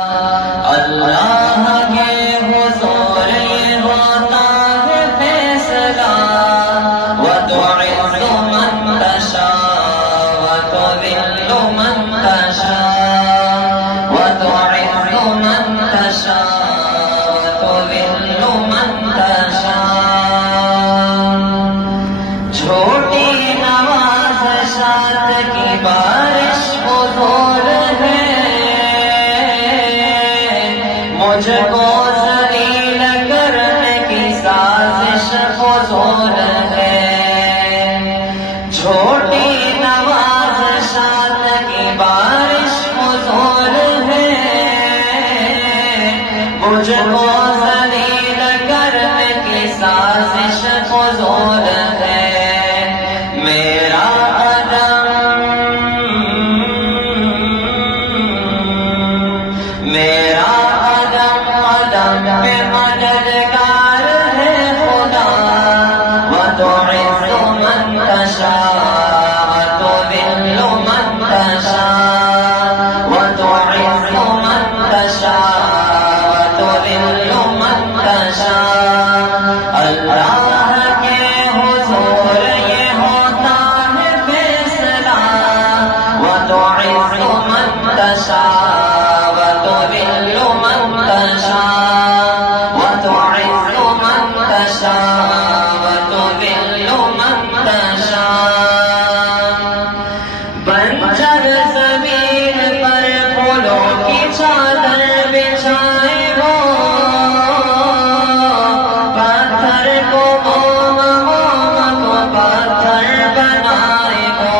اللہ کے حضور یہ ہوتا ہے فیصلہ وَتُعِزُّ مَن تَشَاءُ وَتُذِلُّ مَن تَشَاءُ وَتُعِزُّ مَن تَشَاءُ وَتُذِلُّ مَن تَشَاءُ جھوٹی نوازشات کی بارش حضور ہے مجھ کو ذلیل کرنے کی سازش حضور ہے جھوٹی نوازشات کی بارش حضور ہے مجھ کو ذلیل کرنے کی سازش حضور ہے میرا قدم پہ مددگار ہے خدا وَتُعِزُّ مَن تَشَاءُ وَتُذِلُّ مَن تَشَاءُ وَتُعِزُّ مَن تَشَاءُ وَتُذِلُّ مَن تَشَاءُ اللہ کے حضور یہ ہوتا ہے فیصلہ وَتُعِزُّ مَن تَشَاءُ وَتُذِلُّ مَن تَشَاءُ وَتُعِزُّ مَن تَشَاءُ وَتُذِلُّ مَن تَشَاءُ بنجر زمین پر پھولوں کی چادر بچھائے ہو پتھر کو موم کو پتھر بنائے ہو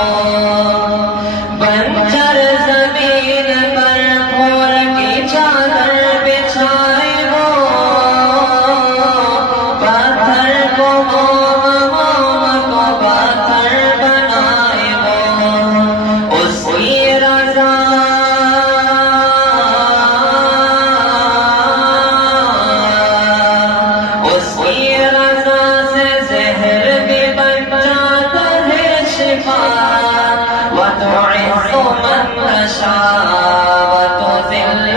بنجر زمین پر پھول کی چادر بچھائے ہو پتھر کو موم کو پتھر بنائے ہو اس کی رضا سے زہر بھی بن جاتا ہے شفا وَتُعِزُّ مَن تَشَاءُ وَتُذِلُّ